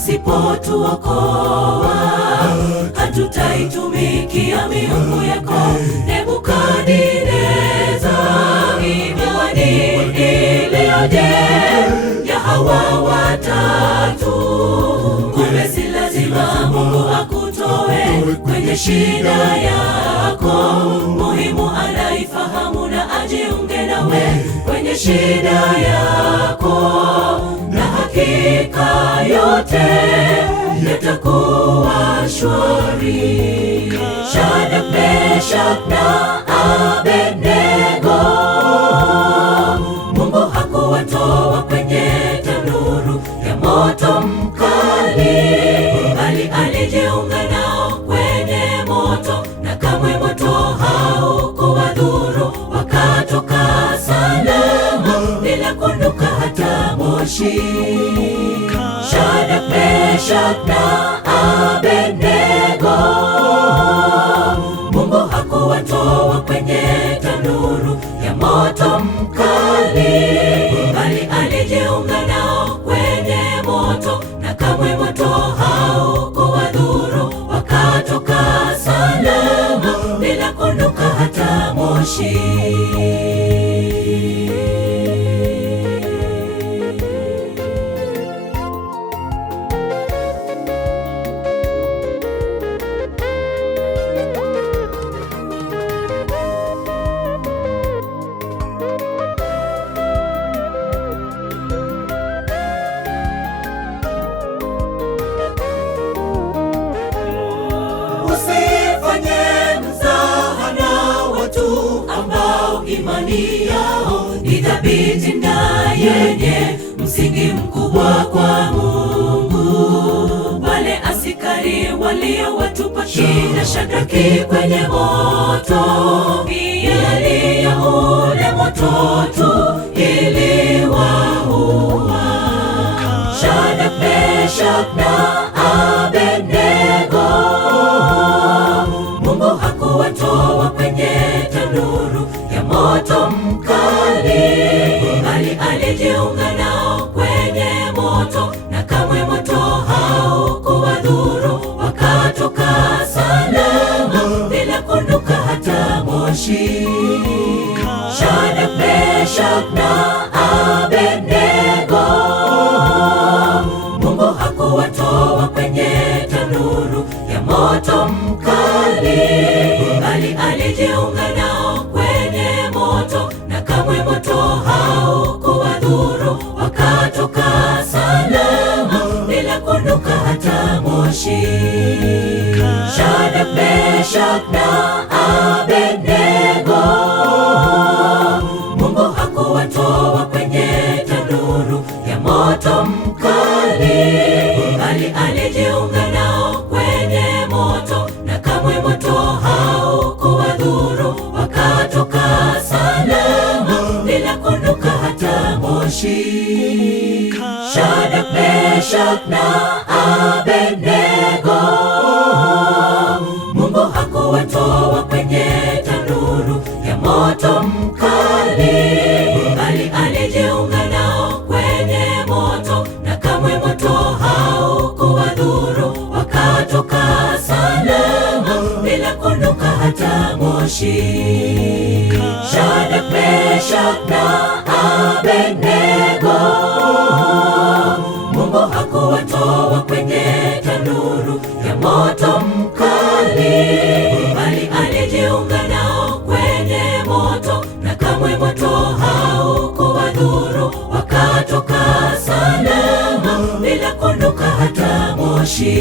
asipotuokoa, hatutaitumikia miungu yako Nebukadneza. Miwani iliyoje ya hawa watatu, kumbe si lazima Mungu akutoe kwenye shida yako. Muhimu anaifahamu na ajiunge nawe kwenye shida yako, na hakika yote yatakuwa shwari. Shadraka, Meshaki na Abednego, Mungu hakuwatoa kwenye tanuru ya moto mkali, bali alijiunga nao kwenye moto, na kamwe moto haukuwadhuru. Wakatoka salama bila kunuka hata moshi. Shadraka, Meshaki na Abednego, Mungu hakuwatoa kwenye tanuru ya moto mkali, bali alijiunga nao kwenye moto, na kamwe moto haukuwadhuru. Wakatoka salama bila kunuka hata moshi. Usifanye mzaha na watu ambao imani yao ni thabiti na yenye msingi mkubwa kwa Mungu. Wale askari waliowatupa kina Shadraka kwenye moto, miali ya ule moto tu iliwaua. Shadraka, Meshaki na Abednego, Mungu hakuwatoa kwenye tanuru ya moto mkali, bali alijiunga nao kwenye moto, na kamwe moto haukuwadhuru. Wakatoka salama bila kunuka hata moshi. Shadraka, Meshaki na Abednego, Mungu hakuwatoa kwenye tanuru ya moto mkali, bali alijiunga nao kwenye moto, na kamwe moto haukuwadhuru. Wakatoka salama bila kunuka hata moshi. Shadraka, Meshaki na Abednego, Mungu hakuwatoa kwenye tanuru ya moto mkali, bali alijiunga nao kwenye moto, na kamwe moto haukuwadhuru. Wakatoka salama bila kunuka hata moshi. Shadraka, Meshaki na Abednego, Mungu hakuwatoa kwenye tanuru ya moto mkali, bali alijiunga nao kwenye moto, na kamwe moto haukuwadhuru. Wakatoka salama bila kunuka hata moshi. Shadraka, Meshaki na Abednego, Mungu hakuwatoa kwenye tanuru ya moto mkali, bali alijiunga nao kwenye moto, na kamwe moto haukuwadhuru. Wakatoka salama bila kunuka hata moshi.